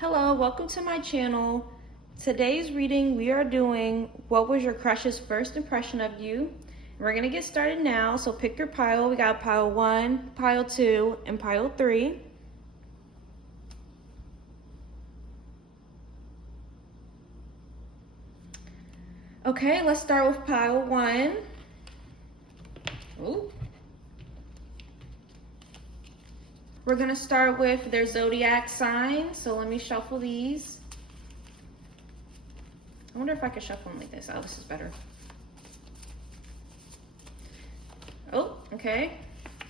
Hello, welcome to my channel. Today's reading we are doing what was your crush's first impression of you. We're gonna get started now, so pick your pile. We got pile 1, pile 2, and pile 3. Okay, let's start with pile 1. Ooh. We're gonna start with their zodiac sign. So let me shuffle these. I wonder if I could shuffle them like this. Oh, this is better. Oh, okay.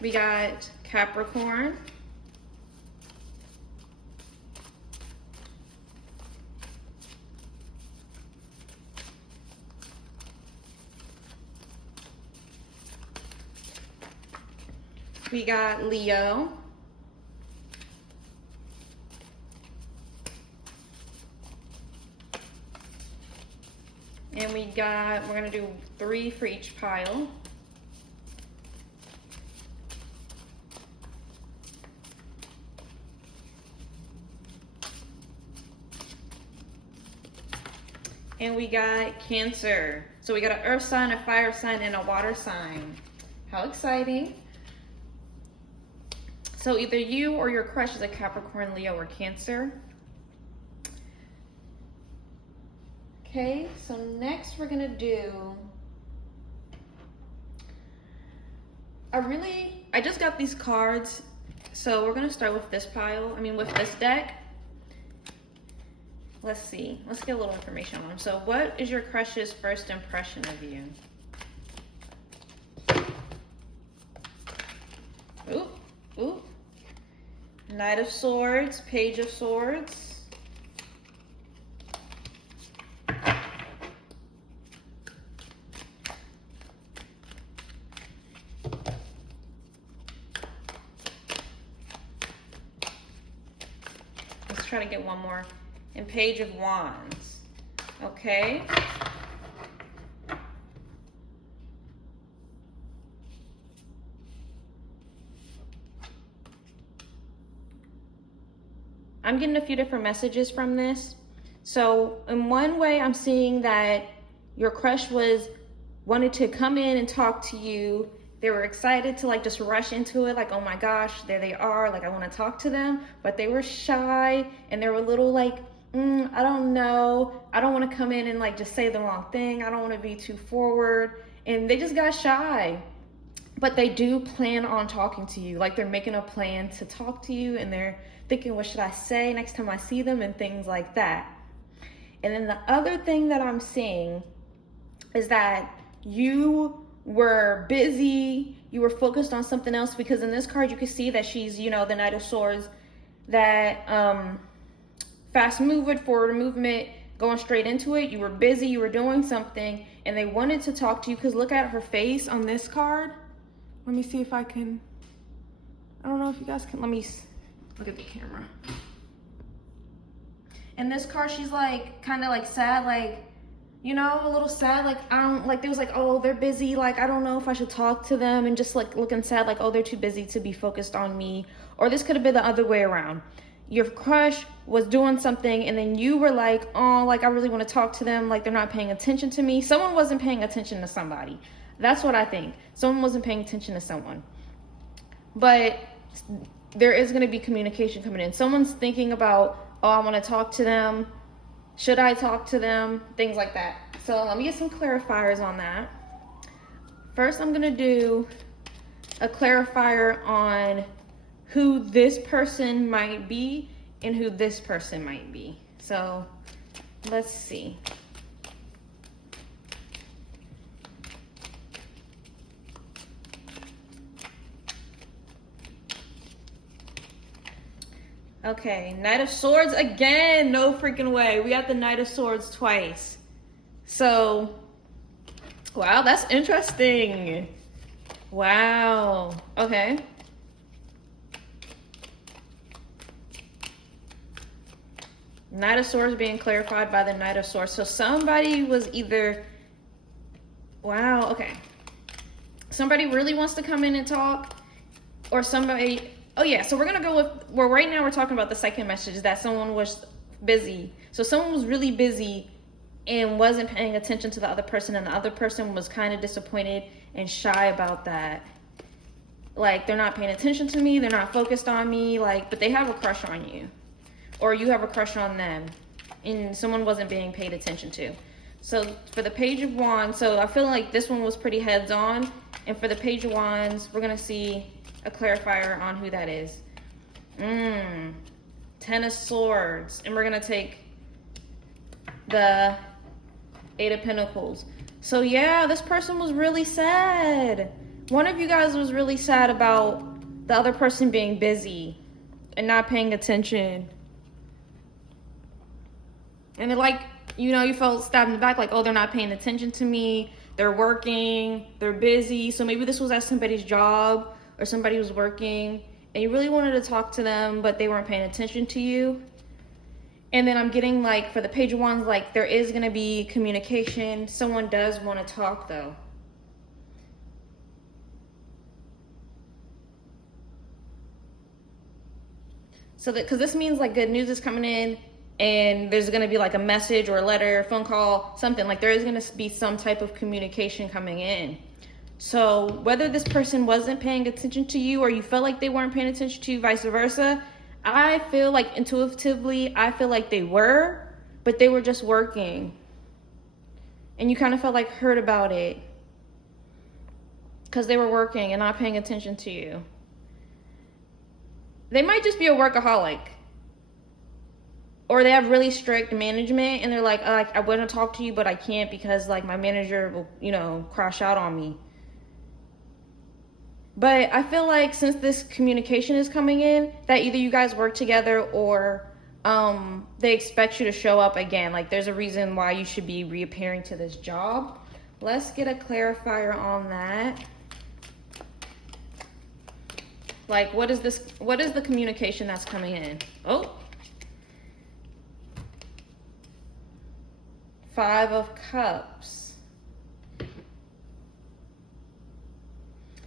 We got Capricorn. We got Leo. And we're gonna do 3 for each pile. And we got Cancer. So we got an earth sign, a fire sign, and a water sign. How exciting. So either you or your crush is a Capricorn, Leo, or Cancer. Okay, so next we're gonna do, I just got these cards, so we're gonna start with this pile, with this deck. Let's see, let's get a little information on them. So what is your crush's first impression of you? Ooh. Knight of Swords, Page of Swords. Try to get one more. And Page of Wands. Okay. I'm getting a few different messages from this. So in one way, I'm seeing that your crush wanted to come in and talk to you. They were excited to just rush into it, like, oh my gosh, there they are, like I want to talk to them, but they were shy and they were a little I don't know, I don't want to come in and just say the wrong thing, I don't want to be too forward, and they just got shy. But they do plan on talking to you, they're making a plan to talk to you, and they're thinking, what should I say next time I see them, and things like that. And then the other thing that I'm seeing is that you were busy, you were focused on something else, because in this card you can see that she's, the Knight of Swords, that fast movement, forward movement, going straight into it. You were busy, you were doing something, and they wanted to talk to you, because look at her face on this card. Let me see if I can, I don't know if you guys can, let me look at the camera. In this card, she's kind of sad, a little sad, they was oh, they're busy, I don't know if I should talk to them, and just looking sad, oh, they're too busy to be focused on me. Or this could have been the other way around. Your crush was doing something, and then you were oh, I really want to talk to them, they're not paying attention to me. Someone wasn't paying attention to somebody. That's what I think. Someone wasn't paying attention to someone. But there is going to be communication coming in. Someone's thinking about, oh, I want to talk to them. Should I talk to them? Things like that. So let me get some clarifiers on that. First, I'm going to do a clarifier on who this person might be and who this person might be. So let's see. Okay, Knight of Swords again. No freaking way. We got the Knight of Swords twice. So, wow, that's interesting. Wow. Okay. Knight of Swords being clarified by the Knight of Swords. So somebody was either, wow, okay. Somebody really wants to come in and talk, or somebody, oh yeah, so we're gonna go with, well, right now we're talking about the second message, that someone was busy. So someone was really busy and wasn't paying attention to the other person, and the other person was kind of disappointed and shy about that. Like, they're not paying attention to me, they're not focused on me, like, but they have a crush on you. Or you have a crush on them, and someone wasn't being paid attention to. So for the Page of Wands, so I feel like this one was pretty heads on. And for the Page of Wands, we're going to see a clarifier on who that is. Ten of Swords. And we're going to take the Eight of Pentacles. So yeah, this person was really sad. One of you guys was really sad about the other person being busy and not paying attention. And then, like, you know, you felt stabbed in the back, like, oh, they're not paying attention to me. They're working. They're busy. So maybe this was at somebody's job or somebody was working and you really wanted to talk to them, but they weren't paying attention to you. And then I'm getting, like, for the Page of Wands, like, there is going to be communication. Someone does want to talk, though. So that, because this means, like, good news is coming in, and there's going to be, like, a message or a letter, phone call, something. Like, there is going to be some type of communication coming in. So whether this person wasn't paying attention to you or you felt like they weren't paying attention to you, vice versa, I feel like intuitively, I feel like they were, but they were just working. And you kind of felt like hurt about it because they were working and not paying attention to you. They might just be a workaholic. Or they have really strict management and they're like, I want to talk to you, but I can't because, like, my manager will, you know, crash out on me. But I feel like since this communication is coming in, that either you guys work together or they expect you to show up again. Like, there's a reason why you should be reappearing to this job. Let's get a clarifier on that. Like, what is the communication that's coming in? Oh. 5 of Cups.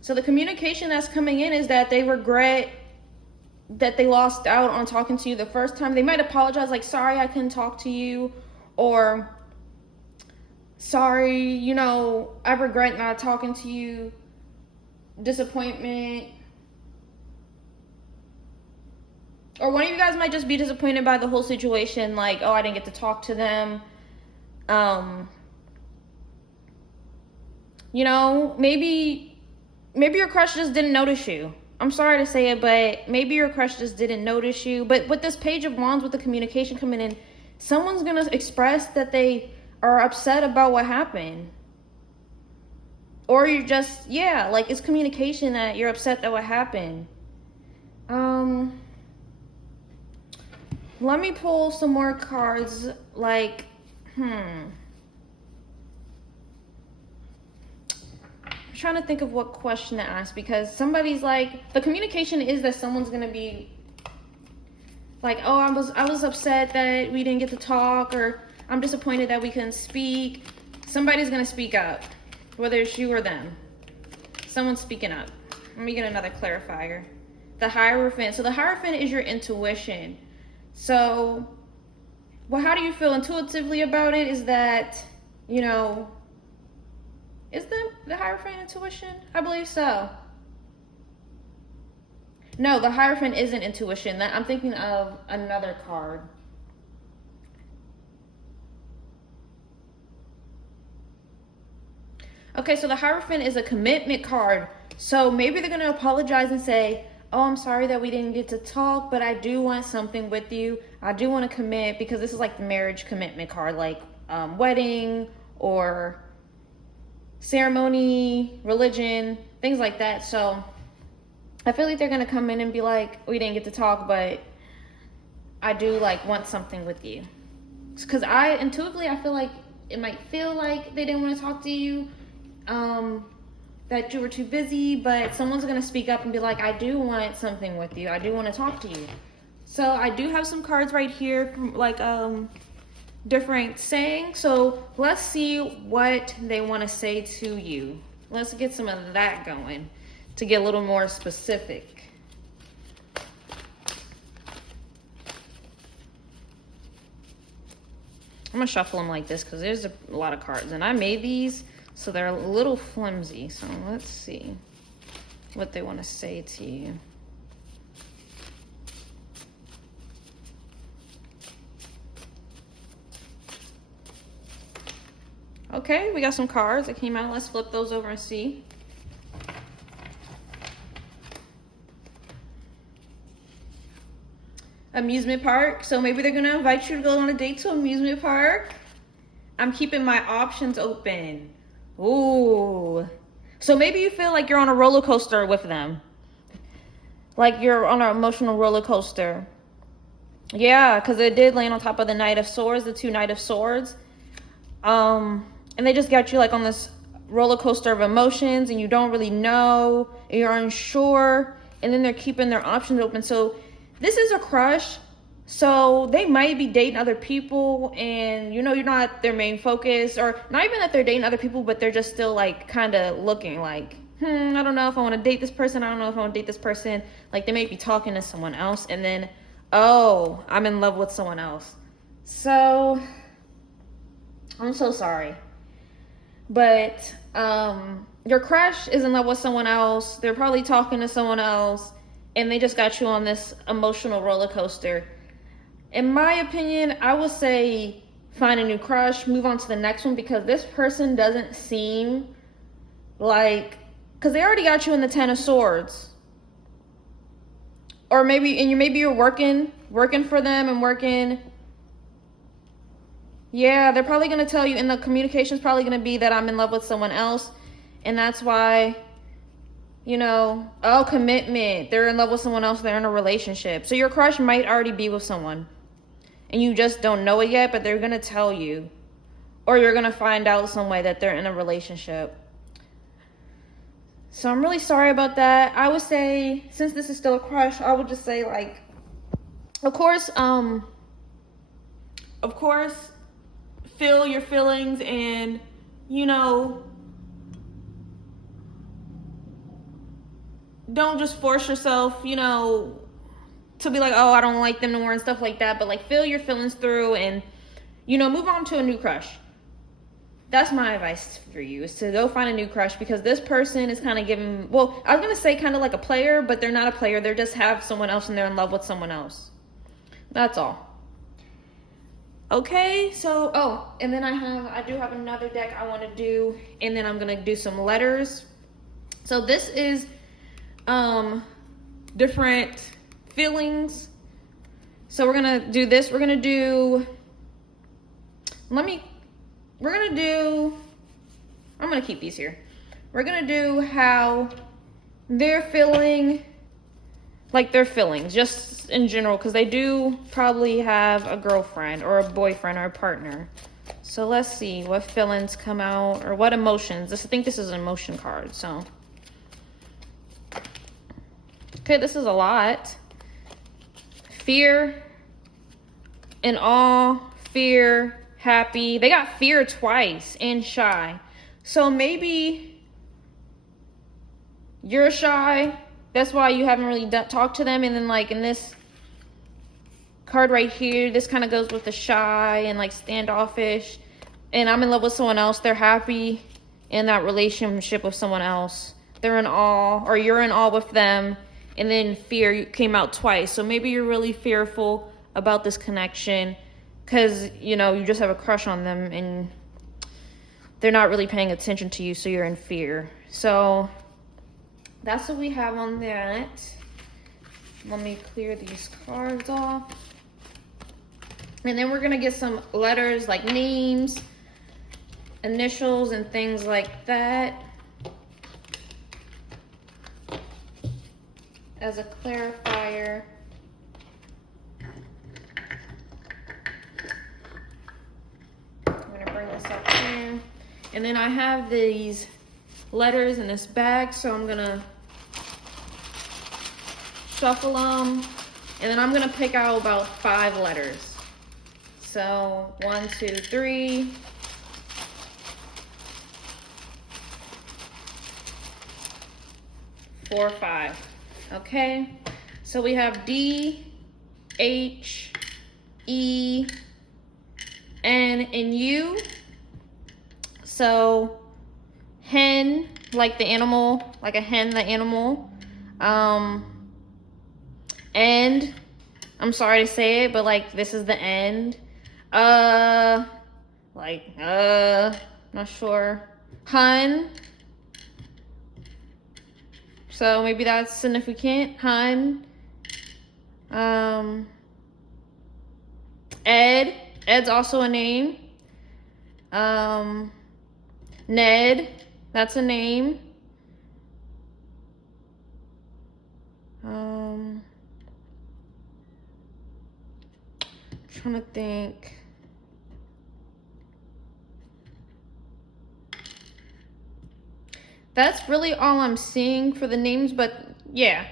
So the communication that's coming in is that they regret that they lost out on talking to you the first time. They might apologize, like, sorry, I couldn't talk to you, or sorry, you know, I regret not talking to you, disappointment. Or one of you guys might just be disappointed by the whole situation, like, oh, I didn't get to talk to them. You know, maybe your crush just didn't notice you. I'm sorry to say it, but maybe your crush just didn't notice you. But with this Page of Wands, with the communication coming in, someone's going to express that they are upset about what happened. Or you're just, yeah, like, it's communication that you're upset that what happened. Let me pull some more cards, like, I'm trying to think of what question to ask, because somebody's like, the communication is that someone's going to be like, oh, I was upset that we didn't get to talk, or I'm disappointed that we couldn't speak. Somebody's going to speak up, whether it's you or them. Someone's speaking up. Let me get another clarifier. The Hierophant. So the Hierophant is your intuition. So, well, how do you feel intuitively about it? Is that, you know, is the Hierophant intuition? I believe so. No, the Hierophant isn't intuition. I'm thinking of another card. Okay, so the Hierophant is a commitment card. So maybe they're going to apologize and say, oh, I'm sorry that we didn't get to talk, but I do want something with you. I do want to commit, because this is like the marriage commitment card, like wedding or ceremony, religion, things like that. So I feel like they're going to come in and be like, we didn't get to talk, but I do, like, want something with you. Because intuitively, I feel like it might feel like they didn't want to talk to you, that you were too busy, but someone's going to speak up and be like, I do want something with you. I do want to talk to you. So I do have some cards right here from, like, different sayings. So let's see what they want to say to you. Let's get some of that going to get a little more specific. I'm gonna shuffle them like this because there's a lot of cards, and I made these so they're a little flimsy. So let's see what they want to say to you. Okay, we got some cards that came out. Let's flip those over and see. Amusement park. So maybe they're gonna invite you to go on a date to amusement park. I'm keeping my options open. Ooh. So maybe you feel like you're on a roller coaster with them. Like you're on an emotional roller coaster. Yeah, because it did land on top of the Knight of Swords, the 2 Knight of Swords. And they just got you like on this roller coaster of emotions, and you don't really know, and you're unsure, and then they're keeping their options open. So this is a crush. So they might be dating other people, and you know you're not their main focus, or not even that they're dating other people, but they're just still like kind of looking like, I don't know if I want to date this person. I don't know if I want to date this person. Like they may be talking to someone else, and then, oh, I'm in love with someone else. So I'm so sorry. But your crush is in love with someone else. They're probably talking to someone else, and they just got you on this emotional roller coaster. In my opinion, I would say find a new crush, move on to the next one, because this person doesn't seem like, because they already got you in the 10 of Swords. Or maybe you're working for them and working. Yeah, they're probably going to tell you, and the communication is probably going to be that I'm in love with someone else. And that's why, you know, oh, commitment. They're in love with someone else. They're in a relationship. So your crush might already be with someone. And you just don't know it yet, but they're going to tell you. Or you're going to find out some way that they're in a relationship. So I'm really sorry about that. I would say, since this is still a crush, I would just say, like, of course, feel your feelings, and, you know, don't just force yourself, you know, to be like, oh, I don't like them no more and stuff like that. But like, feel your feelings through, and, you know, move on to a new crush. That's my advice for you, is to go find a new crush, because this person is kind of giving, well, I was going to say kind of like a player, but they're not a player. They just have someone else, and they're in love with someone else. That's all. Okay, so, oh, and then I do have another deck I want to do, and then I'm going to do some letters. So this is different feelings. So we're going to do this. I'm going to keep these here. We're going to do how they're feeling, like their feelings, just in general, because they do probably have a girlfriend or a boyfriend or a partner. So let's see what feelings come out, or what emotions. I think this is an emotion card. So, okay, this is a lot. Fear and awe, fear, happy. They got fear twice, and shy. So maybe you're shy. That's why you haven't really talked to them. And then like in this card right here, this kind of goes with the shy and like standoffish. And I'm in love with someone else. They're happy in that relationship with someone else. They're in awe, or you're in awe with them. And then fear came out twice. So maybe you're really fearful about this connection, because, you know, you just have a crush on them and they're not really paying attention to you. So you're in fear. So that's what we have on that. Let me clear these cards off. And then we're going to get some letters, like names, initials, and things like that, as a clarifier. I'm going to bring this up here. And then I have these letters in this bag, so I'm going to shuffle them. And then I'm going to pick out about 5 letters. So 1, 2, 3. 4, 5. Okay, so we have D, H, E, And in you, so hen, like the animal, like a hen, the animal. End, I'm sorry to say it, but like this is the end. Not sure. Hun. So maybe that's significant. Hun. Ed. Ed's also a name. Ned. That's a name. Trying to think. That's really all I'm seeing for the names, but yeah,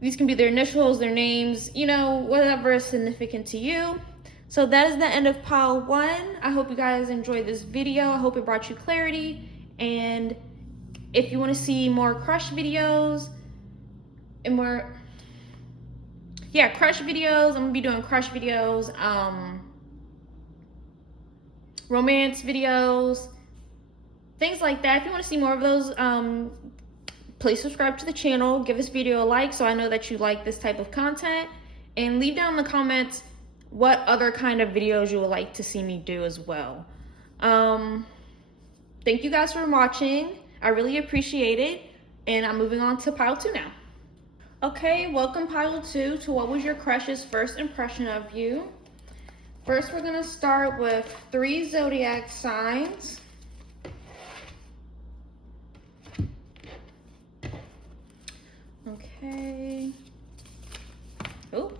these can be their initials, their names, you know, whatever is significant to you. So that is the end of pile 1. I hope you guys enjoyed this video. I hope it brought you clarity. And if you want to see more crush videos and more, crush videos, I'm gonna be doing crush videos, romance videos, things like that. If you want to see more of those, please subscribe to the channel, give this video a like so I know that you like this type of content, and leave down in the comments what other kind of videos you would like to see me do as well. Thank you guys for watching. I really appreciate it, and I'm moving on to pile 2 now. Okay, welcome pile 2 to what was your crush's first impression of you. First, we're gonna start with 3 zodiac signs. Okay. Oh,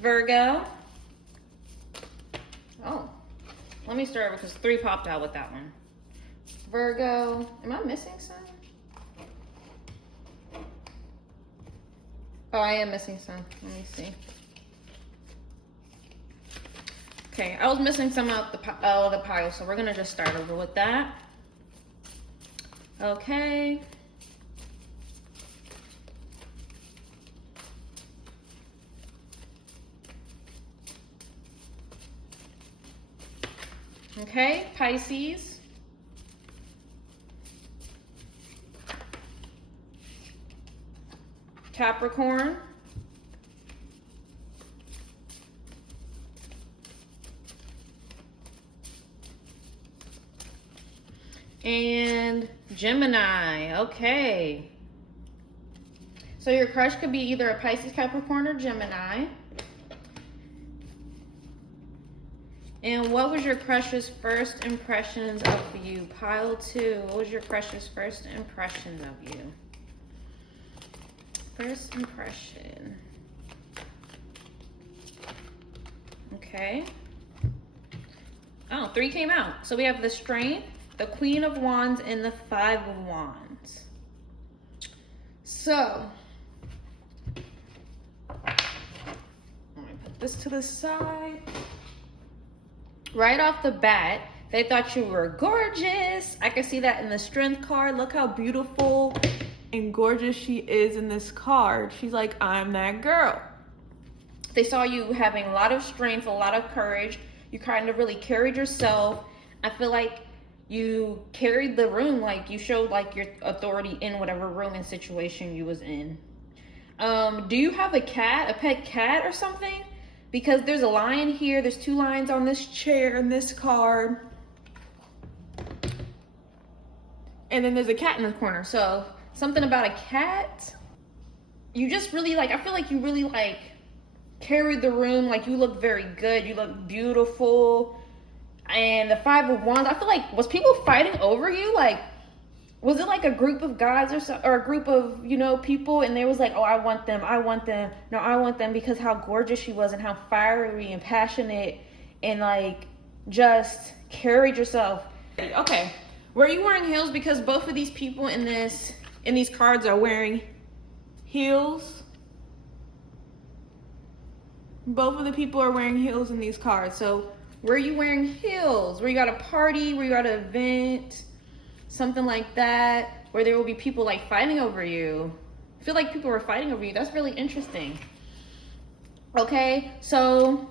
Virgo. Oh, let me start because 3 popped out with that one. Virgo. Am I missing some? Oh, I am missing some. Let me see. Okay, I was missing some out the pile, so we're gonna just start over with that. Okay. Okay, Pisces. Capricorn. And Gemini. Okay. So your crush could be either a Pisces, Capricorn, or Gemini. And what was your crush's first impressions of you? Pile 2. What was your crush's first impression of you? First impression. Okay. Oh, 3 came out. So we have the Strength, the Queen of Wands, and the 5 of Wands. So, let me put this to the side. Right off the bat, they thought you were gorgeous. I can see that in the Strength card. Look how beautiful and gorgeous she is in this card. She's like, I'm that girl. They saw you having a lot of strength, a lot of courage. You kind of really carried yourself. I feel like you carried the room, like you showed like your authority in whatever room and situation you was in. Do you have a cat, a pet cat or something? Because there's a lion here. There's 2 lions on this chair in this card. And then there's a cat in the corner. So something about a cat. You just really like, I feel like you really like carried the room. Like you look very good. You look beautiful. And the 5 of Wands, I feel like, was people fighting over you? Like, was it like a group of guys or a group of, you know, people, and they was like, oh, I want them, no, I want them, because how gorgeous she was and how fiery and passionate and like just carried yourself. Okay, were you wearing heels? Because both of these people in these cards are wearing heels. Both of the people are wearing heels in these cards. So were you wearing heels? Were you at a party? Were you at an event? Something like that, where there will be people like fighting over you. I feel like people were fighting over you. That's really interesting. Okay, so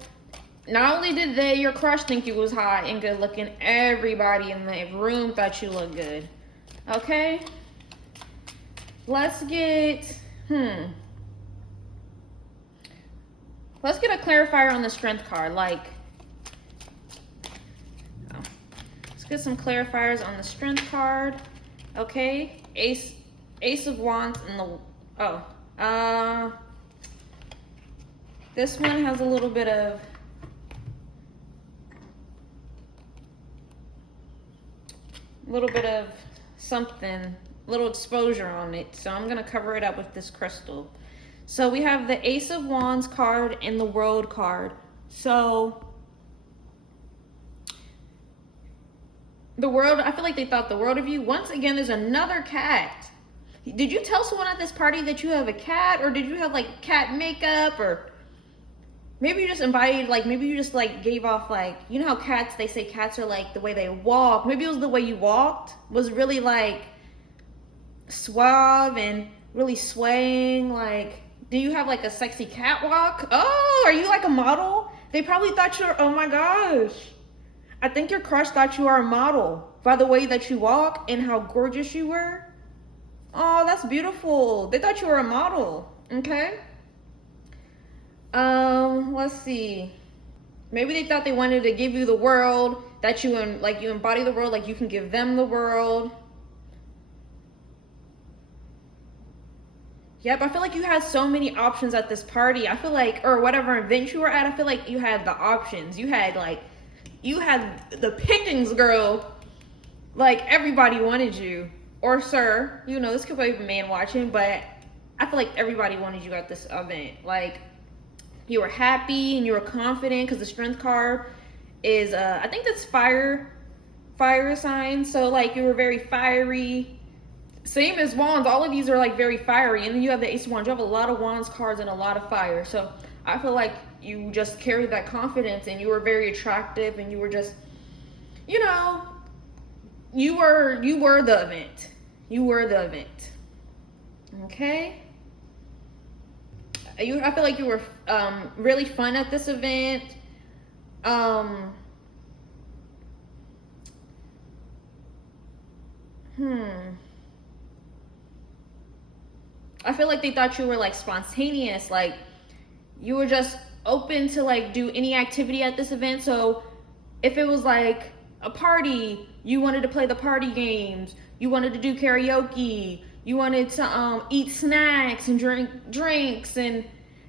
Not only did your crush think you was hot and good looking, everybody in the room thought you looked good. Okay? Let's get a clarifier on the strength card. Like, let's get some clarifiers on the strength card. Okay? Ace of Wands and this one has a little bit of something, little exposure on it. So I'm going to cover it up with this crystal. So we have the Ace of Wands card and the World card. So the world, I feel like they thought the world of you. Once again, there's another cat. Did you tell someone at this party that you have a cat? Or did you have like cat makeup? Or maybe you just invited, like, maybe you just like gave off, like, you know how cats, they say cats are like the way they walk. Maybe it was the way you walked was really like suave and really swaying. Like, do you have like a sexy catwalk? Oh, are you like a model? They probably thought you were, oh my gosh. I think your crush thought you were a model by the way that you walk and how gorgeous you were. Oh, that's beautiful. They thought you were a model. Okay. Let's see. Maybe they thought they wanted to give you the world, that you embody the world, like you can give them the world. Yep, I feel like you had so many options at this party. I feel like, or whatever event you were at, I feel like you had the options. You had the pickings, girl. Like, everybody wanted you. Or sir, you know, this could be a man watching, but I feel like everybody wanted you at this event. Like, you were happy and you were confident, because the strength card is, I think that's fire sign. So like, you were very fiery. Same as Wands, all of these are like very fiery. And then you have the Ace of Wands. You have a lot of Wands cards and a lot of fire. So I feel like you just carried that confidence and you were very attractive and you were just, you know, you were the event. You were the event. Okay? I feel like you were really fun at this event. I feel like they thought you were like spontaneous, like you were just open to like do any activity at this event. So if it was like a party, you wanted to play the party games, you wanted to do karaoke, you wanted to eat snacks and drink drinks and,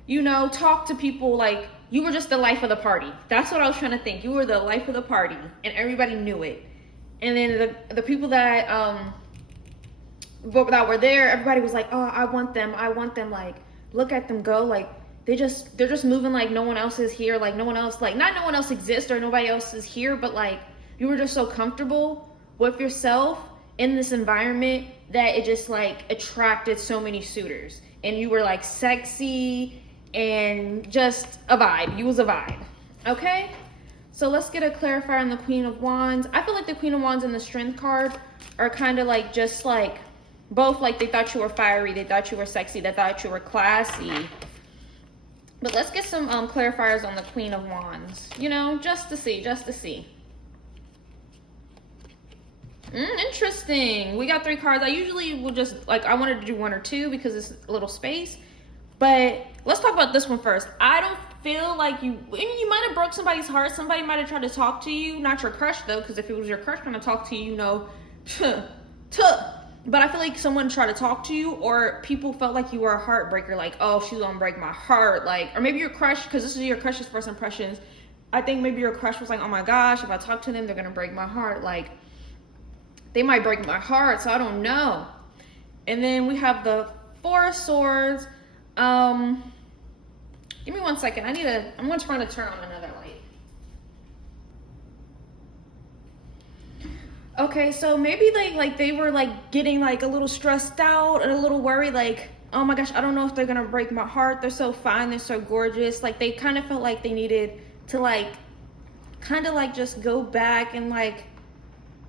you know, talk to people. Like, you were just the life of the party. That's what I was trying to think. You were the life of the party and everybody knew it. And then the people that were there, everybody was like, oh, I want them, like, look at them go, like, they're just moving like no one else is here, like no one else, like, not no one else exists or nobody else is here, but like, you were just so comfortable with yourself in this environment that it just like attracted so many suitors. And you were like sexy and just a vibe. You was a vibe. Okay? So let's get a clarifier on the Queen of Wands. I feel like the Queen of Wands and the Strength card are kind of like just like both, like they thought you were fiery, they thought you were sexy, they thought you were classy. But let's get some clarifiers on the Queen of Wands, you know, just to see. Interesting. We got 3 cards. I usually will just, like, I wanted to do 1 or 2 because it's a little space. But let's talk about this one first. I don't feel like you might have broke somebody's heart. Somebody might have tried to talk to you. Not your crush, though, because if it was your crush trying to talk to you, you know, But I feel like someone tried to talk to you, or people felt like you were a heartbreaker. Like, oh, she's gonna break my heart. Like, or maybe your crush, because this is your crush's first impressions. I think maybe your crush was like, oh my gosh, if I talk to them, they're gonna break my heart. Like, they might break my heart, so I don't know. And then we have the 4 of Swords. Give me 1 second. I'm gonna try to turn on another light. Okay, so maybe they were like getting like a little stressed out and a little worried, like, oh my gosh, I don't know if they're gonna break my heart. They're so fine, they're so gorgeous. Like, they kind of felt like they needed to like kind of like just go back and like,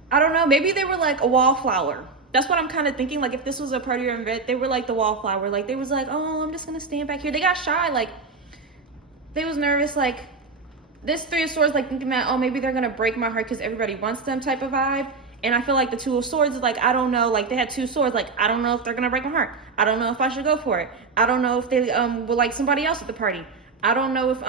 I don't know, maybe they were like a wallflower. That's what I'm kind of thinking. Like, if this was a party or event, they were like the wallflower. Like, they was like, oh, I'm just gonna stand back here. They got shy, like they was nervous, like this Three of Swords, like thinking that, oh, maybe they're gonna break my heart because everybody wants them type of vibe. And I feel like the Two of Swords is like, I don't know, like they had two swords, like I don't know if they're gonna break my heart. I don't know if I should go for it. I don't know if they will like somebody else at the party. I don't know if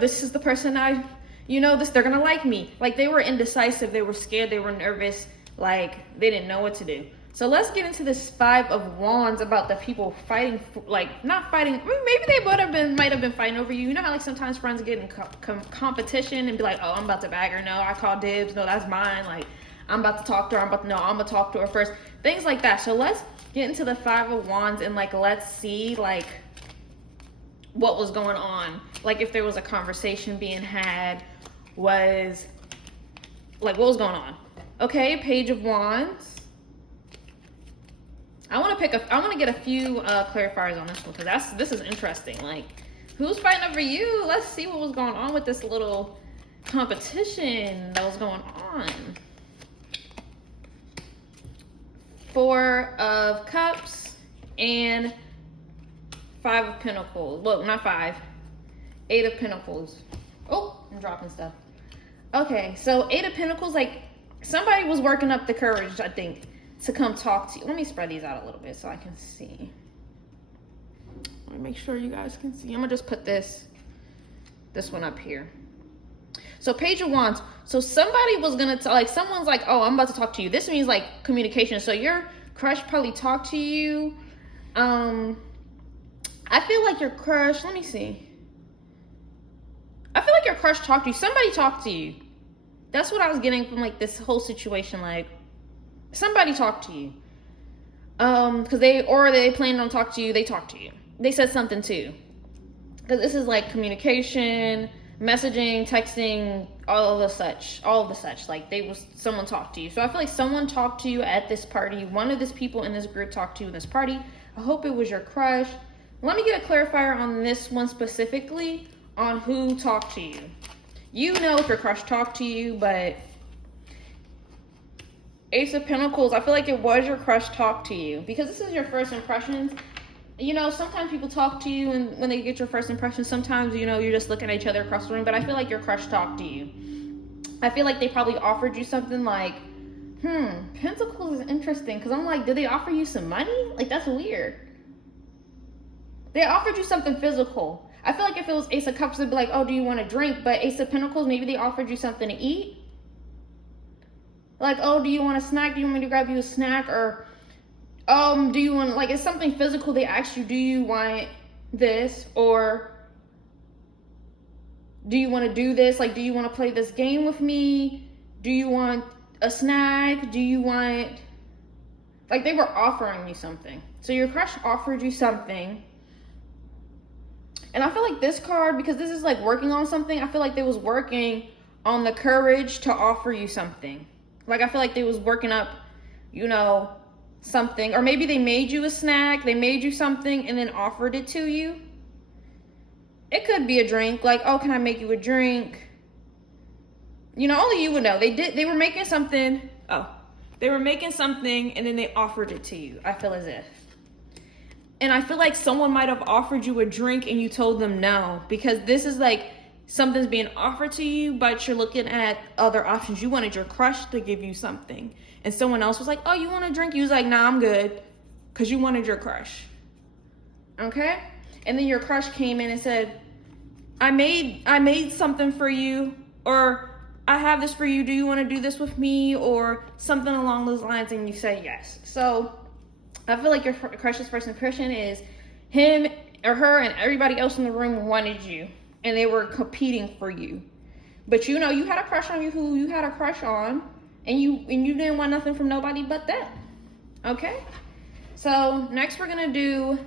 this is the person they're gonna like me. Like they were indecisive, they were scared, they were nervous, like they didn't know what to do. So let's get into this Five of Wands about the people fighting, like not fighting. Maybe they might have been fighting over you. You know how like sometimes friends get in competition and be like, oh, I'm about to bag her. No, I call dibs. No, that's mine. Like I'm about to talk to her. I'm gonna talk to her first. Things like that. So let's get into the Five of Wands and like let's see like what was going on. Like if there was a conversation being had, what was going on? Okay, Page of Wands. I want to get a few clarifiers on this one because this is interesting. Like, who's fighting over you? Let's see what was going on with this little competition that was going on. Four of Cups and Five of Pentacles. Look, not five. Eight of Pentacles. Oh, I'm dropping stuff. Okay, so Eight of Pentacles, like somebody was working up the courage, I think, to come talk to you. Let me spread these out a little bit so I can see. Let me make sure you guys can see. I'm gonna just put this one up here. So Page of Wands. So somebody was gonna someone's like, oh, I'm about to talk to you. This means like communication. So your crush probably talked to you. I feel like your crush, let me see. I feel like your crush talked to you. Somebody talked to you. That's what I was getting from like this whole situation. Like somebody talked to you. Because they planned on talking to you. They talked to you. They said something too. Because this is like communication, messaging, texting, all of the such. Like someone talked to you. So I feel like someone talked to you at this party. One of these people in this group talked to you in this party. I hope it was your crush. Let me get a clarifier on this one specifically on who talked to you. You know if your crush talked to you, but Ace of Pentacles, I feel like it was your crush talked to you because this is your first impressions. You know, sometimes people talk to you and when they get your first impressions, sometimes, you're just looking at each other across the room, but I feel like your crush talked to you. I feel like they probably offered you something like, Pentacles is interesting because I'm like, did they offer you some money? Like, that's weird. They offered you something physical. I feel like if it was Ace of Cups, it'd be like, oh, do you want a drink? But Ace of Pentacles, maybe they offered you something to eat. Like, oh, do you want a snack? Do you want me to grab you a snack? Or, do you want, like, it's something physical. They asked you, do you want this? Or do you want to do this? Like, do you want to play this game with me? Do you want a snack? Do you want, like, they were offering you something. So your crush offered you something. And I feel like this card, because this is like working on something, I feel like they was working on the courage to offer you something. Like, I feel like they was working up, something. Or maybe they made you a snack, they made you something, and then offered it to you. It could be a drink. Like, oh, can I make you a drink? Only you would know. They were making something. Oh, they were making something, and then they offered it to you. I feel as if. And I feel like someone might have offered you a drink and you told them no. Because this is like something's being offered to you, but you're looking at other options. You wanted your crush to give you something. And someone else was like, oh, you want a drink? You was like, nah, I'm good. Because you wanted your crush. Okay? And then your crush came in and said, I made something for you. Or I have this for you. Do you want to do this with me? Or something along those lines. And you say yes. So I feel like your crush's first impression is him or her and everybody else in the room wanted you. And they were competing for you. But you had a crush on you who you had a crush on. And you didn't want nothing from nobody but them. Okay? So next we're going to do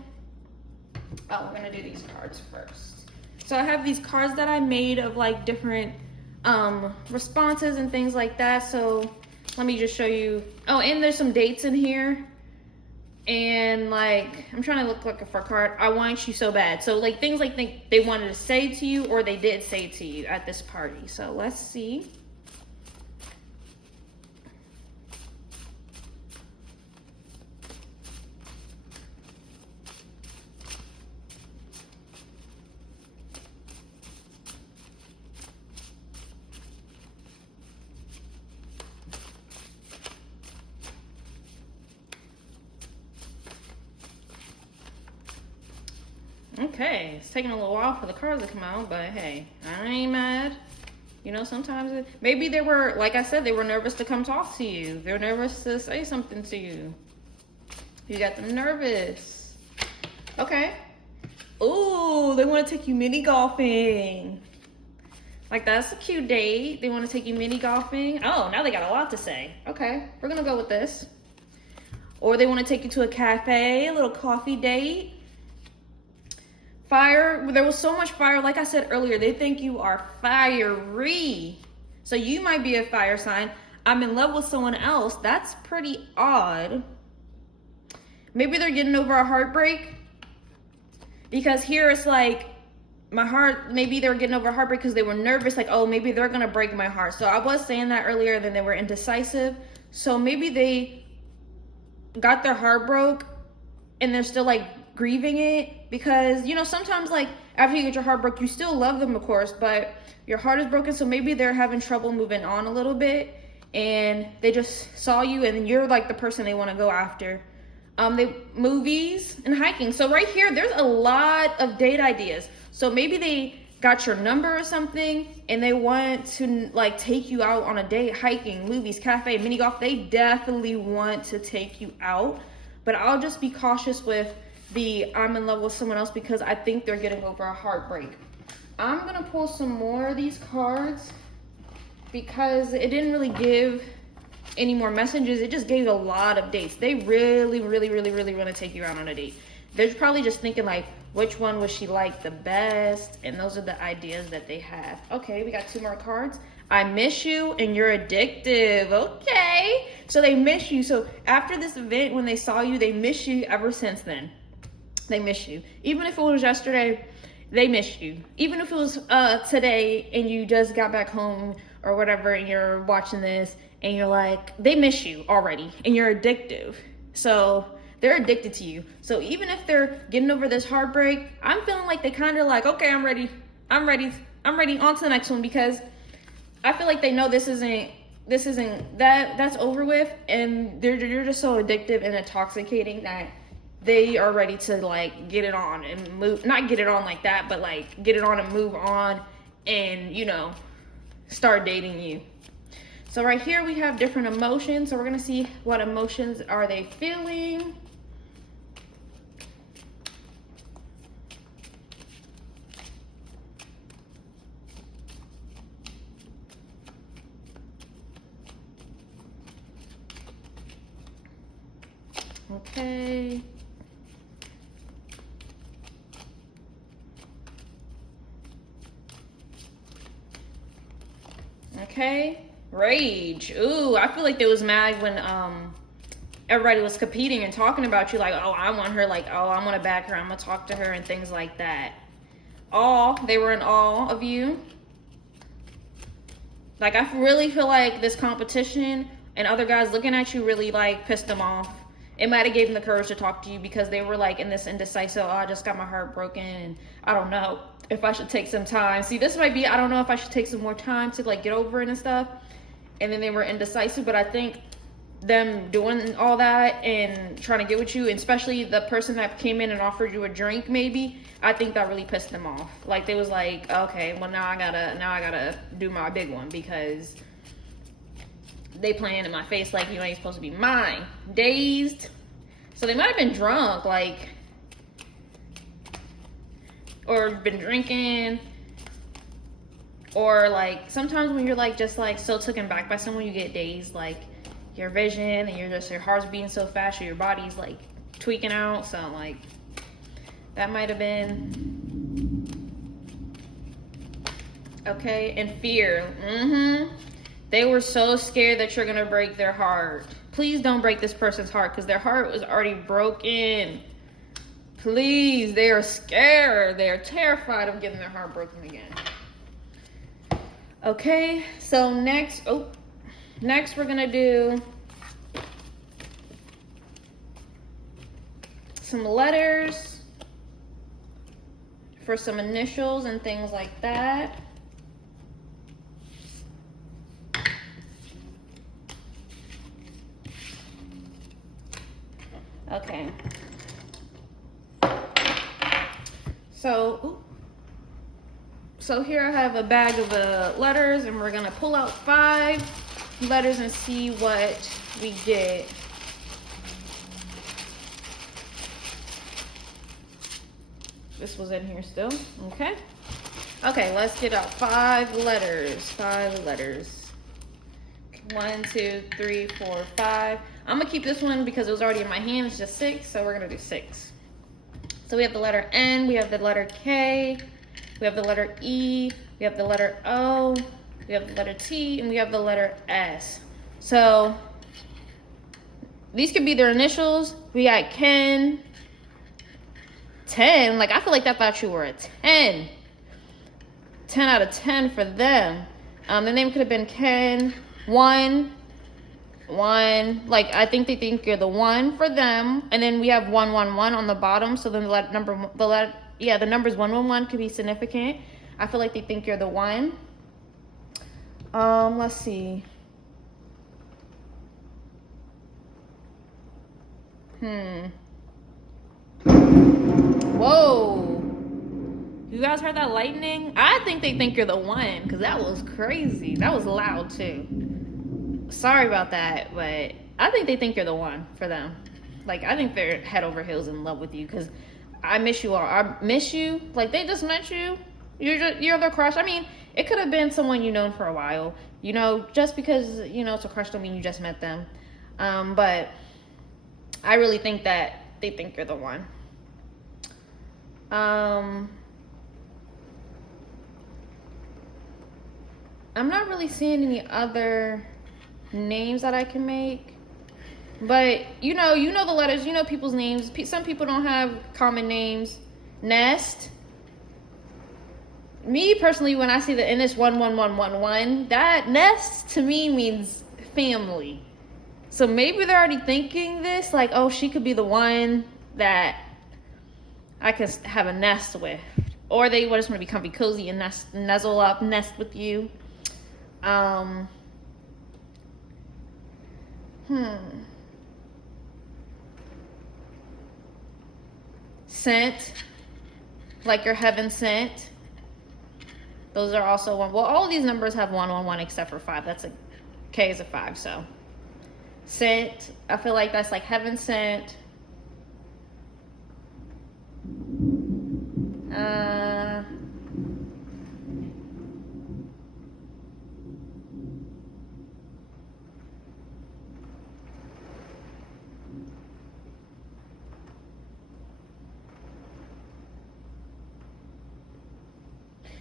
these cards first. So I have these cards that I made of like different responses and things like that. So let me just show you. Oh, and there's some dates in here. And like, I'm trying to look like for a card. I want you so bad. So like things like they wanted to say to you or they did say to you at this party. So let's see. Okay, it's taking a little while for the cards to come out, but hey, I ain't mad. You know, sometimes maybe they were, like I said, they were nervous to come talk to you. They're nervous to say something to you. You got them nervous. Okay. Ooh, they want to take you mini golfing. Like, that's a cute date. They want to take you mini golfing. Oh, now they got a lot to say. Okay, we're going to go with this. Or they want to take you to a cafe, a little coffee date. Fire. There was so much fire. Like I said earlier, they think you are fiery. So you might be a fire sign. I'm in love with someone else. That's pretty odd. Maybe they're getting over a heartbreak. Because here it's like, my heart, maybe they were getting over a heartbreak because they were nervous. Like, oh, maybe they're going to break my heart. So I was saying that earlier, then they were indecisive. So maybe they got their heart broke and they're still like grieving it. Because, you know, sometimes like after you get your heart broke, you still love them, of course, but your heart is broken. So maybe they're having trouble moving on a little bit and they just saw you and you're like the person they want to go after. Movies and hiking. So right here, there's a lot of date ideas. So maybe they got your number or something and they want to like take you out on a date, hiking, movies, cafe, mini golf. They definitely want to take you out, but I'll just be cautious with the I'm in love with someone else because I think they're getting over a heartbreak. I'm gonna pull some more of these cards because it didn't really give any more messages. It just gave a lot of dates. They really want to take you out on a date. They're probably just thinking like, which one would she like the best? And those are the ideas that they have. Okay, we got 2 more cards. I miss you and you're addictive. Okay, so they miss you. So after this event, when they saw you, they miss you ever since then. They miss you. Even if it was yesterday, they miss you. Even if it was today and you just got back home or whatever and you're watching this and you're like, they miss you already and you're addictive. So they're addicted to you. So even if they're getting over this heartbreak, I'm feeling like they kind of like, okay, I'm ready. On to the next one, because I feel like they know this isn't that's over with, and you're just so addictive and intoxicating that they are ready to like get it on and move, not get it on like that, but like get it on and move on and, you know, start dating you. So right here we have different emotions. So we're gonna see what emotions are they feeling. Okay. Okay. Rage. Ooh, I feel like they was mad when everybody was competing and talking about you, like, oh, I want her, like, oh, I'm gonna back her, I'm gonna talk to her and things like that. They were in awe of you. Like, I really feel like this competition and other guys looking at you really like pissed them off. It might have gave them the courage to talk to you because they were like in this indecisive, oh, I just got my heart broken and I don't know if I should take some time. See, this might be, I don't know if I should take some more time to like get over it and stuff. And then they were indecisive, but I think them doing all that and trying to get with you, and especially the person that came in and offered you a drink, maybe, I think that really pissed them off. Like, they was like, okay, well, now I gotta do my big one because they playing in my face like you ain't supposed to be mine. Dazed. So they might have been drunk, like, or been drinking, or like sometimes when you're like just like so taken back by someone, you get dazed, like your vision and your heart's beating so fast or your body's like tweaking out. So like that might have been. Okay, and fear. They were so scared that you're gonna break their heart. Please don't break this person's heart because their heart was already broken. Please, they are scared. They are terrified of getting their heart broken again. Okay, so next we're gonna do some letters for some initials and things like that. Okay. So here I have a bag of the letters, and we're gonna pull out 5 letters and see what we get. This was in here still. Okay. Okay, let's get out 5 letters. 5 letters. 1, 2, 3, 4, 5. I'm gonna keep this one because it was already in my hand. It's just 6, so we're gonna do 6. So we have the letter N, we have the letter K, we have the letter E, we have the letter O, we have the letter T, and we have the letter S. So these could be their initials. We got Ken, 10. Like, I feel like that thought you were a 10. 10 out of 10 for them. The name could have been Ken, 1. Like, I think they think you're the 1 for them. And then we have 111 on the bottom. So then the numbers 111 could be significant. I feel like they think you're the 1. Let's see. Whoa. You guys heard that lightning? I think they think you're the 1, because that was crazy. That was loud too. Sorry about that, but I think they think you're the 1 for them. Like, I think they're head over heels in love with you, because I miss you all. I miss you. Like, they just met you. You're their crush. I mean, it could have been someone you've known for a while. You know, just because, you know, it's a crush don't mean you just met them. But I really think that they think you're the 1. I'm not really seeing any other names that I can make, but you know the letters, you know people's names. Some people don't have common names. Nest. Me personally, when I see the N is 11111, that nest to me means family. So maybe they're already thinking this, like, oh, she could be the one that I could have a nest with, or they just want to be comfy, cozy, and nuzzle up, nest with you. Sent, like you're heaven sent. Those are also 1. Well, all of these numbers have 111 except for 5. That's a K is a 5. So sent, I feel like that's like heaven sent.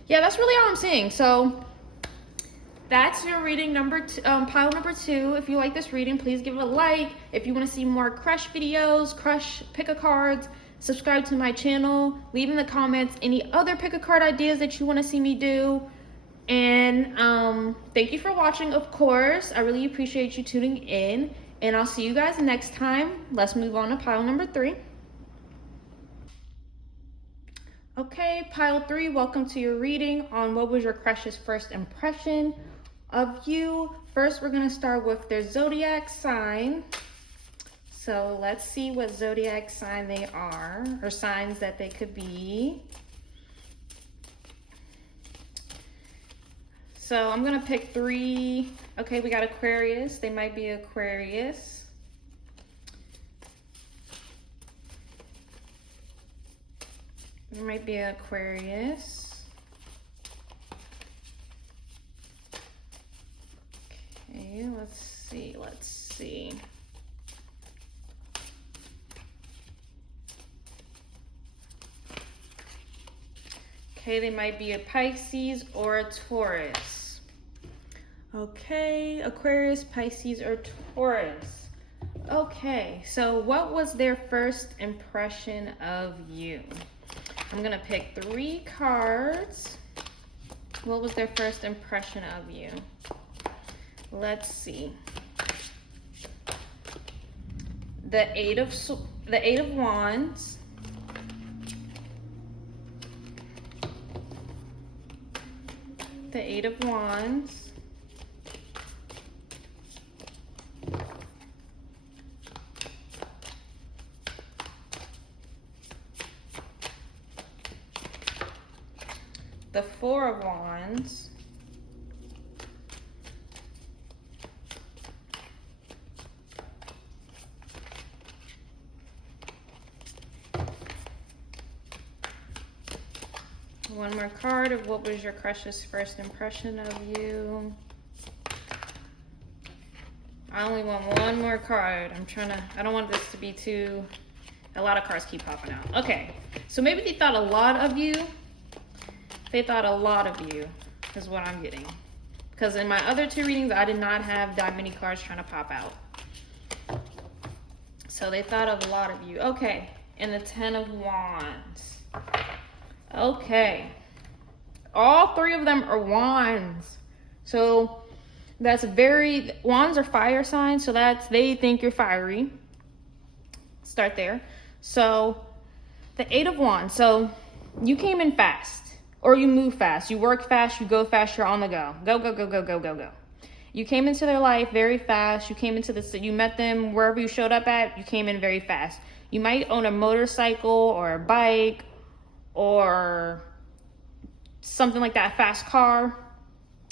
Yeah, that's really all I'm seeing. So that's your reading pile number 2. If you like this reading, please give it a like. If you want to see more crush videos, crush pick-a-cards, subscribe to my channel. Leave in the comments any other pick-a-card ideas that you want to see me do. And thank you for watching, of course. I really appreciate you tuning in. And I'll see you guys next time. Let's move on to pile number 3. Okay, pile 3, welcome to your reading on what was your crush's first impression of you. First, we're going to start with their zodiac sign. So let's see what zodiac sign they are, or signs that they could be. So I'm going to pick 3. Okay, we got Aquarius. They might be Aquarius. There might be Aquarius. Okay, let's see. Okay, they might be a Pisces or a Taurus. Okay, Aquarius, Pisces, or Taurus. Okay, so what was their first impression of you? I'm gonna pick 3 cards. What was their first impression of you? Let's see. The Eight of Wands. The Eight of Wands. the Four of Wands. One more card of what was your crush's first impression of you. I only want one more card. I don't want this to be too, a lot of cards keep popping out. Okay, so maybe they thought a lot of you. They thought a lot of you is what I'm getting. Because in my other two readings, I did not have that many cards trying to pop out. So they thought of a lot of you. Okay, and the Ten of Wands. Okay, all three of them are wands. So that's wands are fire signs. So they think you're fiery. Start there. So the Eight of Wands. So you came in fast, or you move fast. You work fast, you go fast, you're on the go. Go, go, go, go, go, go, go. You came into their life very fast. You met them wherever you showed up at, you came in very fast. You might own a motorcycle or a bike or something like that, a fast car,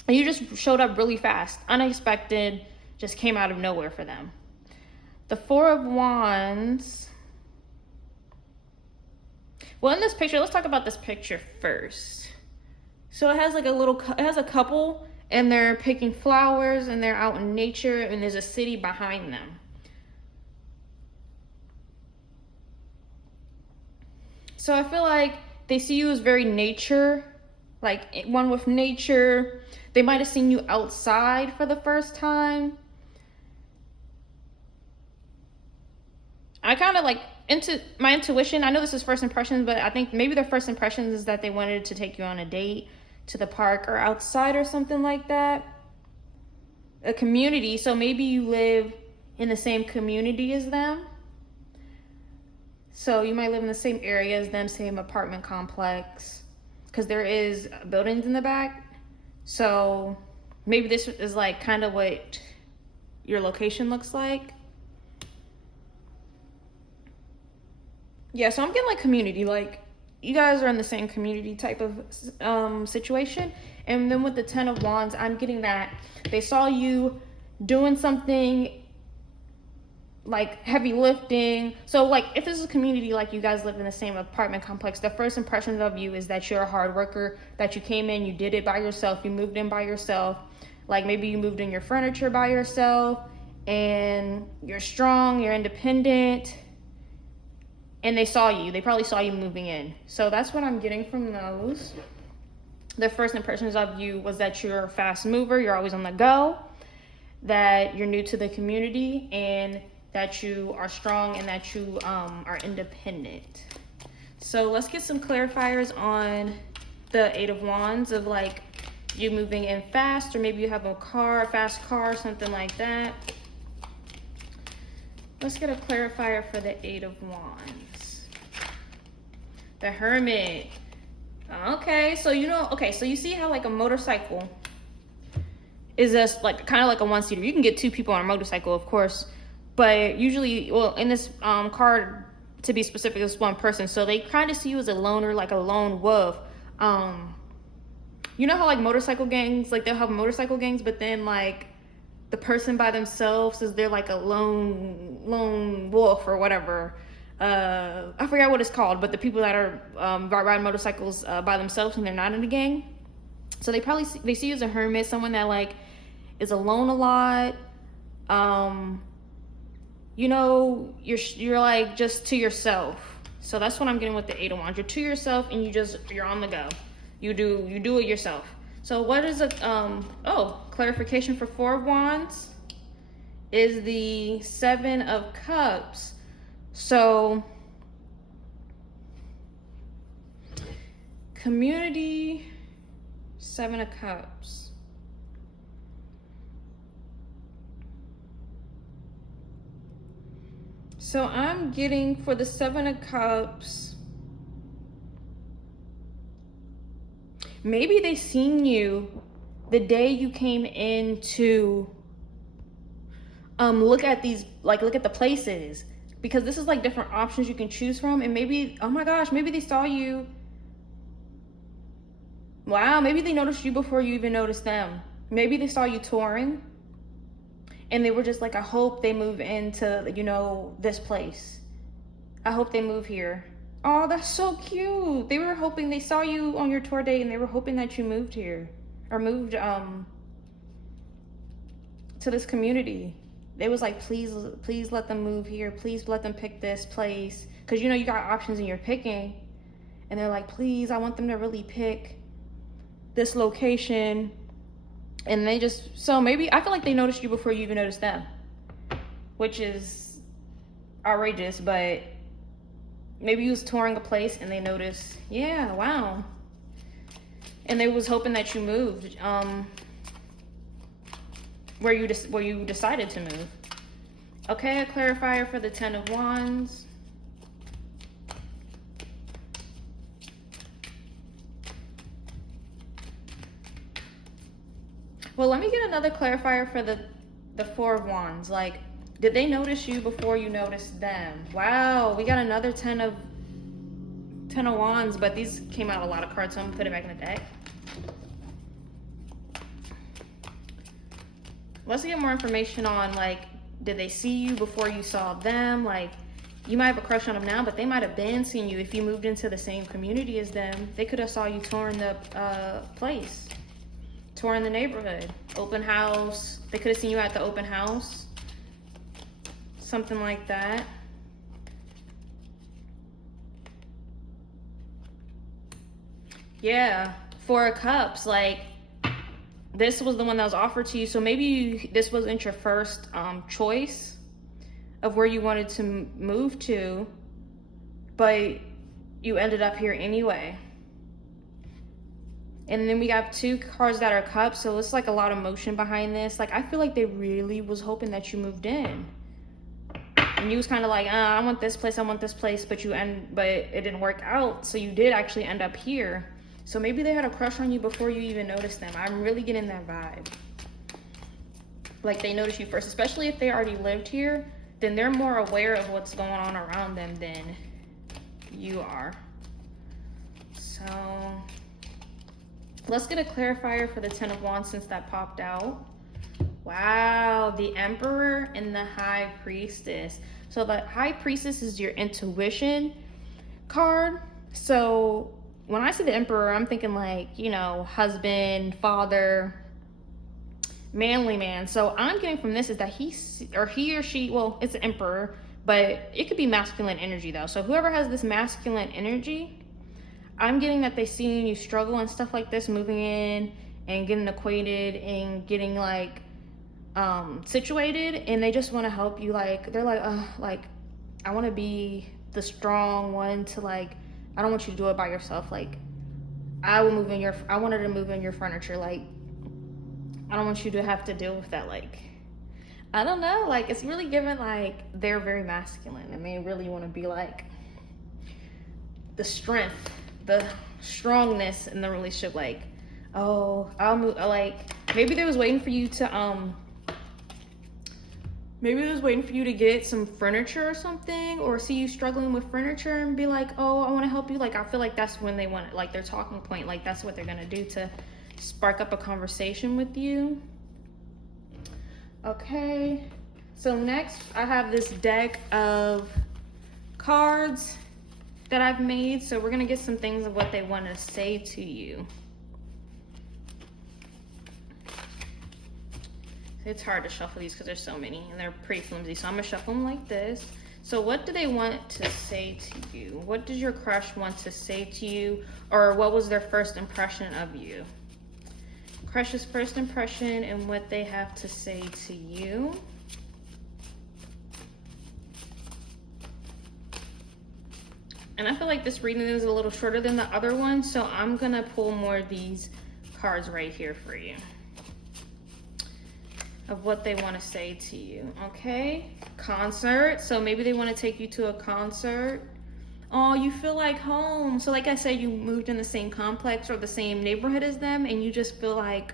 and you just showed up really fast, unexpected, just came out of nowhere for them. The Four of Wands. Well, in this picture, let's talk about this picture first. So it has like it has a couple, and they're picking flowers, and they're out in nature, and there's a city behind them. So I feel like they see you as very nature, like one with nature. They might have seen you outside for the first time. I kind of like, into my intuition, I know this is first impressions, but I think maybe their first impressions is that they wanted to take you on a date to the park or outside or something like that. A community, so maybe you live in the same community as them. So you might live in the same area as them, same apartment complex, because there is buildings in the back. So maybe this is like kind of what your location looks like. Yeah, so I'm getting like community, like you guys are in the same community type of situation. And then with the Ten of Wands, I'm getting that they saw you doing something like heavy lifting. So like if this is a community, like you guys live in the same apartment complex, the first impressions of you is that you're a hard worker, that you came in, you did it by yourself, you moved in by yourself. Like maybe you moved in your furniture by yourself, and you're strong, you're independent, and they probably saw you moving in. So that's what I'm getting from those. The first impressions of you was that you're a fast mover, you're always on the go, that you're new to the community, and that you are strong, and that you are independent. So let's get some clarifiers on the Eight of Wands, of like you moving in fast, or maybe you have a fast car, something like that. Let's get a clarifier for the Eight of Wands. The Hermit. Okay, so so you see how like a motorcycle is just like kind of like a one-seater. You can get two people on a motorcycle, of course, but usually, well, in this card, to be specific, it's one person. So they kind of see you as a loner, like a lone wolf. You know how like motorcycle gangs, like they'll have motorcycle gangs, but then like the person by themselves is they're like a lone wolf or whatever. I forgot what it's called, but the people that are ride motorcycles by themselves and they're not in a gang. So they see you as a hermit, someone that like is alone a lot. You're like just to yourself. So that's what I'm getting with the Eight of Wands. You're to yourself, and you're on the go. You do it yourself. So what is it? Clarification for Four of Wands is the Seven of Cups. So community, Seven of Cups. So I'm getting for the Seven of Cups, maybe they seen you the day you came in to look at the places, because this is like different options you can choose from. And maybe, oh my gosh, maybe they saw you Wow, maybe they noticed you before you even noticed them. Maybe they saw you touring and they were just like, I hope they move into, you know, this place. I hope they move here. Oh, that's so cute. They were hoping, they saw you on your tour date and they were hoping that you moved here or moved to this community. They was like, please let them move here. Please let them pick this place. Cause you know, you got options and you're picking. And they're like, please, I want them to really pick this location. And they just, so maybe, I feel like they noticed you before you even noticed them, which is outrageous, but maybe you was touring a place and they noticed, yeah, wow. And they was hoping that you moved, where you decided to move. Okay, a clarifier for the 10 of Wands. Well, let me get another clarifier for the 4 of Wands. Like, did they notice you before you noticed them? Wow, we got another 10 of Wands, but these came out a lot of cards, so I'm gonna put it back in the deck. Let's get more information on, like, did they see you before you saw them? Like, you might have a crush on them now, but they might have been seeing you if you moved into the same community as them. They could have saw you touring the place. Touring the neighborhood, open house. They could have seen you at the open house, something like that. Yeah, 4 of Cups, like this was the one that was offered to you. So maybe this wasn't your first choice of where you wanted to move to, but you ended up here anyway. And then we got 2 cards that are cups, so it's like a lot of emotion behind this. Like, I feel like they really was hoping that you moved in. And you was kind of like, I want this place, but but it didn't work out. So you did actually end up here. So maybe they had a crush on you before you even noticed them. I'm really getting that vibe. Like, they noticed you first, especially if they already lived here, then they're more aware of what's going on around them than you are. So let's get a clarifier for the 10 of Wands since that popped out. Wow, the Emperor and the High Priestess. So the High Priestess is your intuition card. So when I see the Emperor, I'm thinking like, you know, husband, father, manly man. So I'm getting from this is that he or she, well, it's an Emperor, but it could be masculine energy though. So whoever has this masculine energy, I'm getting that they seen you struggle and stuff like this, moving in and getting acquainted and getting like situated, and they just want to help you. Like, they're like, I want to be the strong one to, like, I don't want you to do it by yourself. Like, I wanted to move in your furniture. Like, I don't want you to have to deal with that. Like, I don't know, like, it's really given like they're very masculine and they really want to be like the strength, the strongness in the relationship. Like, oh, I'll move. Like, maybe they was waiting for you to maybe they was waiting for you to get some furniture or something, or see you struggling with furniture and be like, oh, I want to help you. Like, I feel like that's when they want it, like their talking point. Like, that's what they're gonna do to spark up a conversation with you. Okay, so next I have this deck of cards that I've made. So we're gonna get some things of what they want to say to you. It's hard to shuffle these because there's so many and they're pretty flimsy. So I'm gonna shuffle them like this. So what do they want to say to you? What does your crush want to say to you? Or what was their first impression of you? Crush's first impression and what they have to say to you. And I feel like this reading is a little shorter than the other one, so I'm gonna pull more of these cards right here for you of what they want to say to you. Okay, concert. So maybe they want to take you to a concert. Oh, you feel like home. So like I said, you moved in the same complex or the same neighborhood as them, and you just feel like,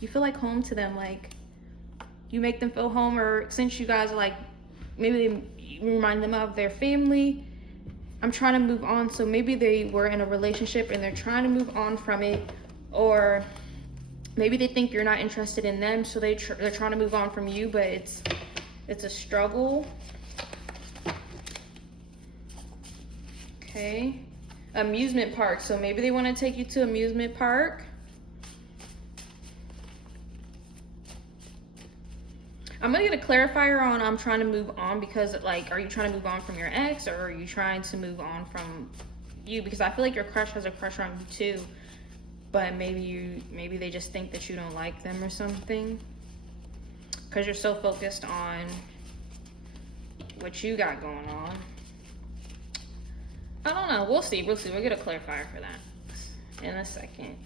you feel like home to them. Like, you make them feel home, or since you guys are like, maybe they remind them of their family. I'm trying to move on. So maybe they were in a relationship and they're trying to move on from it, or maybe they think you're not interested in them, so they're trying to move on from you, but it's a struggle. Okay. Amusement park. So maybe they want to take you to amusement park. I'm gonna get a clarifier on I'm trying to move on, because like, are you trying to move on from your ex, or are you trying to move on from you? Because I feel like your crush has a crush on you too, but maybe they just think that you don't like them or something, because you're so focused on what you got going on. I don't know. We'll see. We'll get a clarifier for that in a second.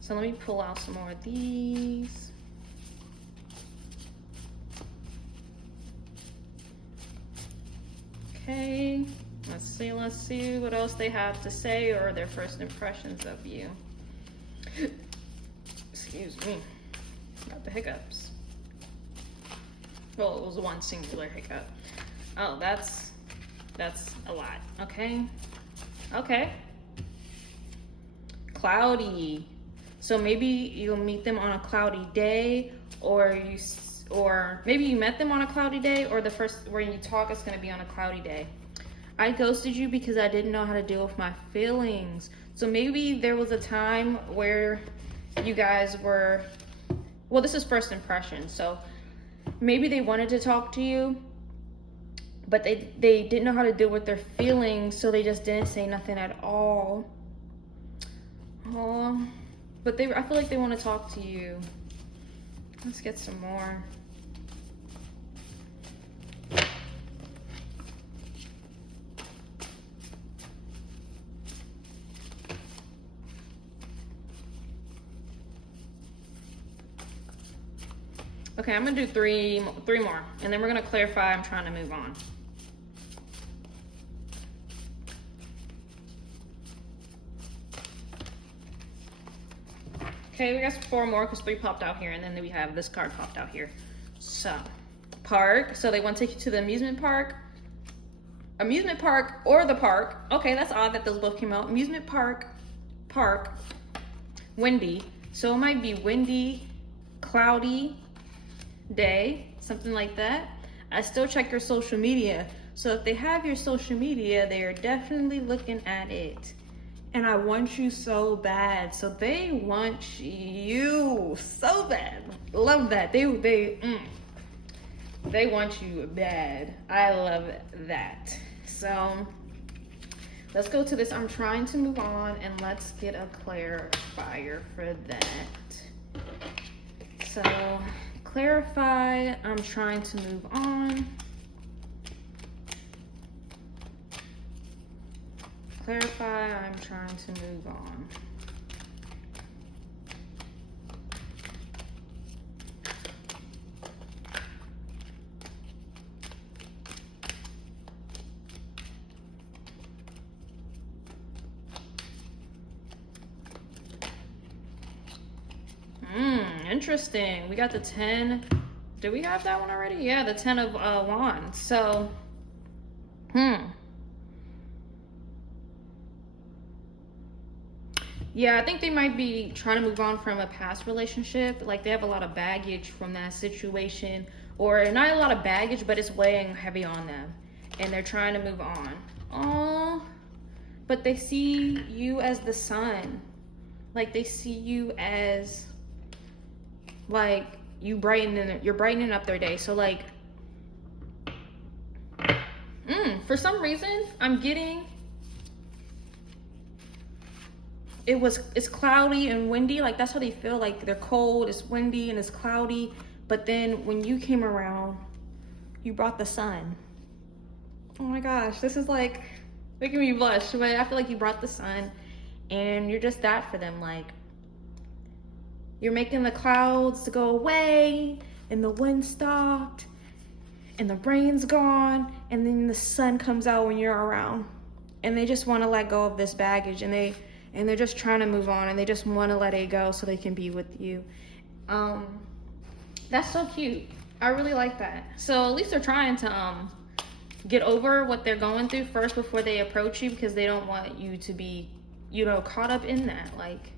So let me pull out some more of these. Okay. Let's see what else they have to say, or their first impressions of you. Excuse me. Got the hiccups. Well, it was one singular hiccup. Oh, that's a lot. Okay. Okay. Cloudy. So maybe you'll meet them on a cloudy day, or maybe you met them on a cloudy day, or the first where you talk is going to be on a cloudy day. I ghosted you because I didn't know how to deal with my feelings. So maybe there was a time where you guys were, well, this is first impression. So maybe they wanted to talk to you, but they didn't know how to deal with their feelings, so they just didn't say nothing at all. Oh, but I feel like they want to talk to you. Let's get some more. Okay, I'm gonna do three more, and then we're gonna clarify I'm trying to move on. Okay, we got 4 more because 3 popped out here, and then we have this card popped out here. So, park. So they want to take you to the amusement park or the park. Okay, that's odd that those both came out. Amusement park, windy. So it might be windy, cloudy day, something like that. I still check your social media. So if they have your social media, they are definitely looking at it. And I want you so bad. So they want you so bad. Love that. They want you bad. I love that. So let's go to this. I'm trying to move on, and let's get a clarifier for that. So clarify, I'm trying to move on. Clarify, I'm trying to move on. Interesting. We got the 10. Did we have that one already? Yeah, the 10 of wands. So, yeah, I think they might be trying to move on from a past relationship. Like, they have a lot of baggage from that situation, or not a lot of baggage, but it's weighing heavy on them, and they're trying to move on. Oh, but they see you as the sun. Like, they see you as, like, you're brightening up their day. So, like, for some reason, I'm getting, it's cloudy and windy. Like, that's how they feel. Like, they're cold, it's windy, and it's cloudy. But then when you came around, you brought the sun. Oh my gosh, this is like making me blush. But I feel like you brought the sun, and you're just that for them. Like, you're making the clouds go away, and the wind stopped, and the rain's gone, and then the sun comes out when you're around. And they just want to let go of this baggage, and they're just trying to move on, and they just want to let it go so they can be with you. That's so cute. I really like that. So at least they're trying to get over what they're going through first before they approach you, because they don't want you to be, caught up in that. Like,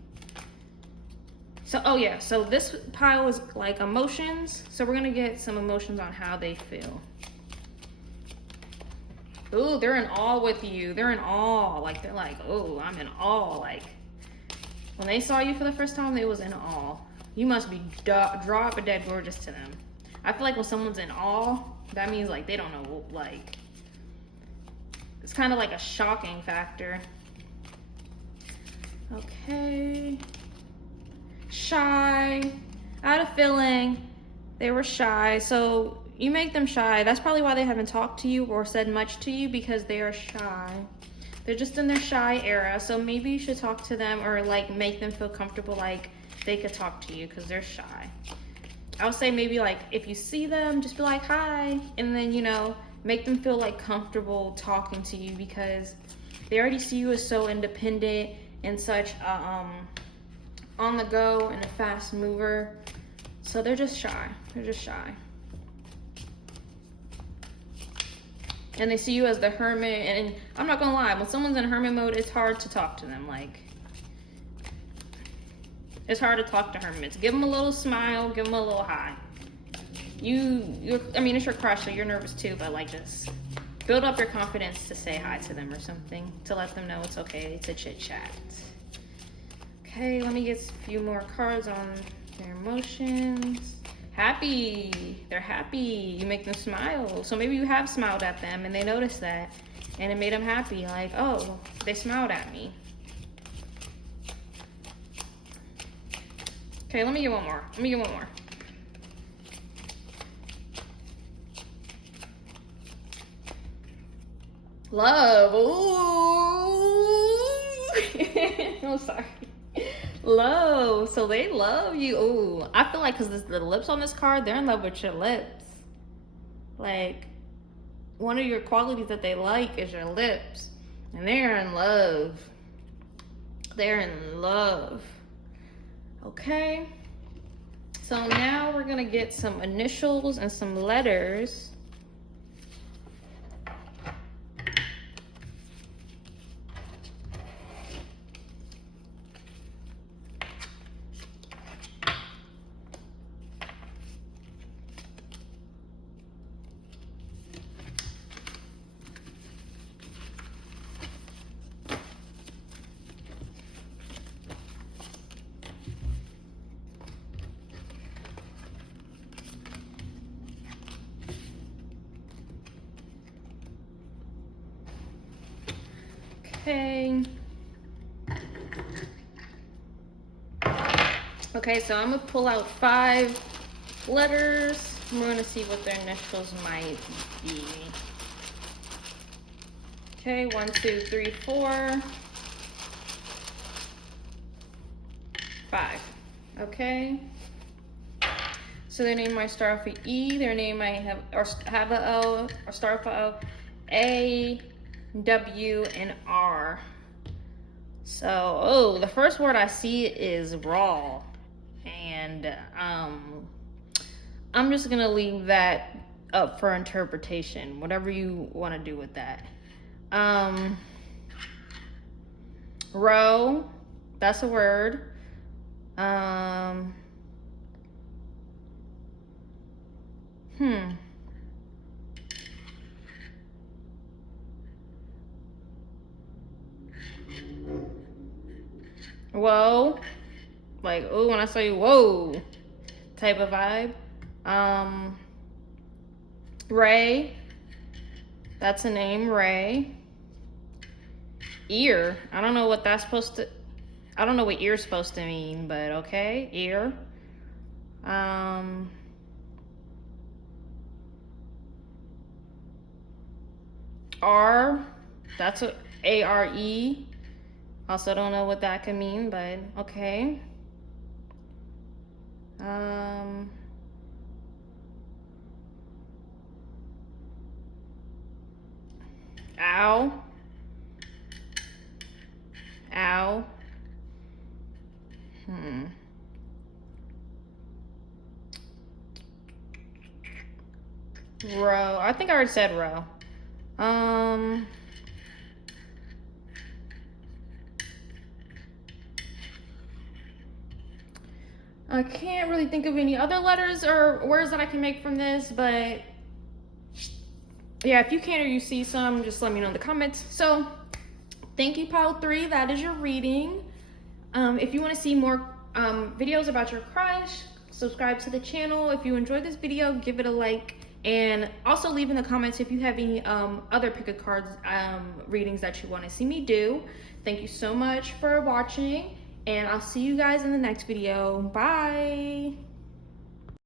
So, oh yeah, so this pile is like emotions. So we're gonna get some emotions on how they feel. Ooh, they're in awe with you. They're in awe. Like, they're like, oh, I'm in awe. Like, when they saw you for the first time, they was in awe. You must be drop dead gorgeous to them. I feel like when someone's in awe, that means like they don't know, like, it's kind of like a shocking factor. Okay. Shy. I had a feeling they were shy. So you make them shy. That's probably why they haven't talked to you or said much to you, because they are shy. They're just in their shy era. So maybe you should talk to them, or like make them feel comfortable like they could talk to you, because they're shy. I would say maybe like if you see them, just be like, hi. And then, you know, make them feel like comfortable talking to you, because they already see you as so independent and such on the go and a fast mover. So they're just shy. They're just shy. And they see you as the hermit. And I'm not gonna lie, when someone's in hermit mode, it's hard to talk to them. Like, it's hard to talk to hermits. Give them a little smile, give them a little hi. I mean, it's your crush, so you're nervous too, but like, just build up your confidence to say hi to them or something, to let them know it's okay to chit chat. Okay, let me get a few more cards on their emotions. Happy. They're happy. You make them smile. So maybe you have smiled at them and they noticed that and it made them happy. Like, oh, they smiled at me. Okay, let me get one more. Love. Ooh. I'm sorry. Love. So they love you. Ooh, I feel like because the lips on this card, they're in love with your lips. Like, one of your qualities that they like is your lips, and they're in love. They're in love. Okay. So now we're gonna get some initials and some letters. Okay, so I'm gonna pull out 5 letters. We're gonna see what their initials might be. Okay, 1, 2, 3, 4, 5. Okay. So their name might start off with E. Their name might have a L, or start off with O, A, W, and R. So, oh, the first word I see is raw. And I'm just gonna leave that up for interpretation, whatever you want to do with that. Row, that's a word. Whoa. Like, oh, when I say whoa type of vibe. Ray, that's a name, Ray. Ear, I don't know what that's supposed to, I don't know what ear's supposed to mean, but okay, ear. R, that's a A-R-E. Also don't know what that could mean, but okay. Ow. Ow. Row. I think I already said row. I can't really think of any other letters or words that I can make from this, but yeah, if you can or you see some, just let me know in the comments. So thank you, pile 3. That is your reading. If you want to see more videos about your crush, subscribe to the channel. If you enjoyed this video, give it a like, and also leave in the comments if you have any other pick a cards readings that you want to see me do. Thank you so much for watching, and I'll see you guys in the next video. Bye.